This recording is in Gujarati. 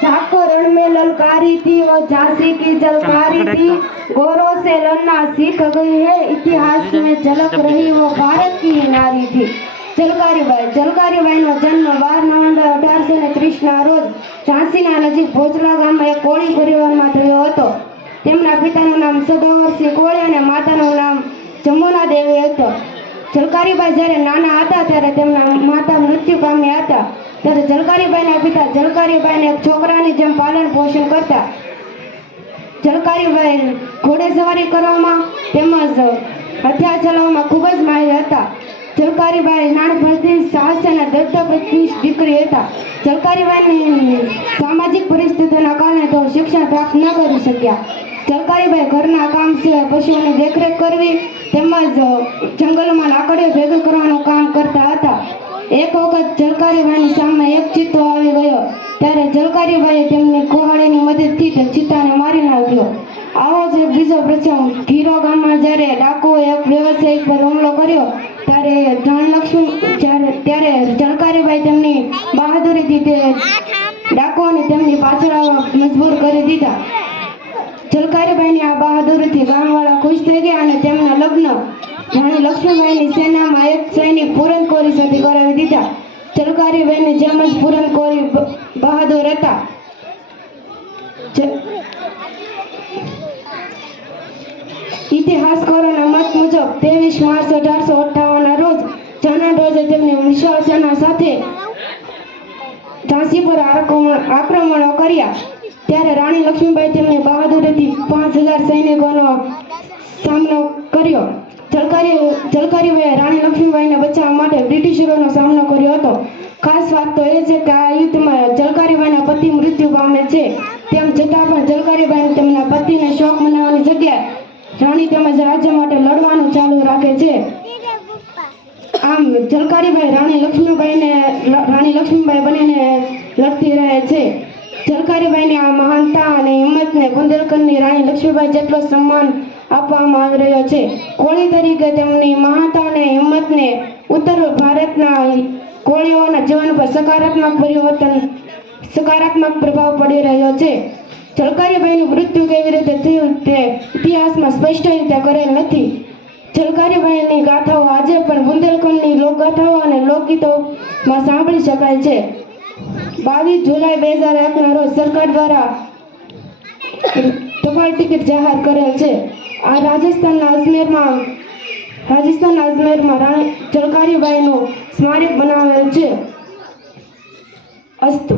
जाको रण में ललकारी थी वो झांसी की जलकारी थी गोरों से लड़ना सीख गई है इतिहास में झलक रही वो भारत की नारी थी જલકારીબાઈ જલકારીબાઈનો જન્મ બાર નવેમ્બર અઢારસો ને ત્રીસના રોજ ઝાંસીના નજીક ભોજલા ગામમાં એક કોળી પરિવારમાં થયો હતો તેમના પિતાનું નામ સદાવરસિંહ કોળી અને માતાનું નામ જમુના દેવી હતું જલકારીબાઈ જ્યારે નાના હતા ત્યારે તેમના માતા મૃત્યુ પામ્યા હતા ત્યારે જલકારીબાઈના પિતા જલકારીબાઈને એક છોકરાની જેમ પાલન પોષણ કરતા. જલકારીબાઈ ઘોડેસવારી કરવામાં તેમજ હથિયાર ચલાવવામાં ખૂબ જ માહિર હતા. જલકારીબાઈ નાનપણથી સાહસ અને દત્તપ્રતિશ દીકરી હતા. જલકારીબાઈની સામાજિક પરિસ્થિતિના કારણે તેઓ શિક્ષણ પ્રાપ્ત ન કરી શક્યા. જલકારીબાઈ ઘરના કામ સિવાય પશુઓની દેખરેખ કરવી તેમજ જંગલમાં લાકડીઓ ભેગું કરવાનું કામ કરતા હતા. એક વખત જલકારીબાઈની સામે એક ચિત્તો આવી ગયો. ત્યારે જલકારીભાઈએ તેમની કુહાડીની મદદથી તે ચિત્તાને મારી નાખ્યો. આવો જ એક બીજો પ્રસંગ. ગીરો ગામમાં જ્યારે ડાકુએ એક વ્યવસાયિક પર હુમલો કર્યો, ત્યારે ધનલક્ષ્મી ત્યારે જલકારીબાઈ તેમની બહાદુરીથી તે ડાકુઓને તેમની પાછળ આવવા મજબૂર કરી દીધા. જલકારીભાઈની આ બહાદુરીથી ગામવાળા ખુશ થઈ ગયા અને તેમના લગ્ન. રાણી લક્ષ્મીબાઈની સેનામાં એક સૈનિક પૂરનકોરી સાથે કરાવી દીધા જલકારીબાઈની જેમ જ પૂરનકોરી બ- બહાદુર હતા. ઇતિહાસકારોના મત મુજબ ત્રેવીસ માર્ચ અઢારસો અઠ્ઠાવનના રોજ જાના રોજે તેમની વિશાળ સેના સાથે ઝાંસી પર આક્રમણો કર્યા. ત્યારે રાણી લક્ષ્મીબાઈ તેમની બહાદુરીથી પાંચ હજાર સૈનિકોનો જલકારીબાઈએ રાણી લક્ષ્મીબાઈને બચાવવા માટે બ્રિટિશરોનો સામનો કર્યો હતો. ખાસ વાત તો એ છે કે આ યુદ્ધમાં જલકારીબાઈના પતિ મૃત્યુ પામે છે. તેમ છતાં પણ જલકારીબાઈ તેમના પતિને શોક મનાવવાની જગ્યાએ રાણી તેમજ રાજ્ય માટે લડવાનું ચાલુ રાખે છે. આમ જલકારીબાઈ રાણી લક્ષ્મીબાઈને રાણી લક્ષ્મીબાઈ બનીને લડતી રહે છે. જલકારીબાઈની આ મહાનતા અને હિંમતને બુંદેલખંડની રાણી લક્ષ્મીબાઈ જેટલો સન્માન આપવામાં આવી રહ્યો છે. કોળી તરીકે તેમની મહાતા અને હિંમતને ઉત્તર ભારતના કોળીઓના જીવન પર સકારાત્મક પરિવર્તન, સકારાત્મક પ્રભાવ પડી રહ્યો છે. જલકારીબાઈનું મૃત્યુ કેવી રીતે થયું તે ઇતિહાસમાં સ્પષ્ટ રીતે કરેલ નથી. જલકારીબાઈની ગાથાઓ આજે પણ બુંદેલખંડની લોકગાથાઓ અને લોકગીતોમાં સાંભળી શકાય છે. બાવીસ જુલાઈ બે હજાર એકના રોજ સરકાર દ્વારા ટપાલ ટિકિટ જાહેર કરેલ છે. આ રાજસ્થાનના અજમેરમાં રાજસ્થાનના અજમેરમાં રાણી જલકારીબાઈનું સ્મારક બનાવેલ છે. અસ્તુ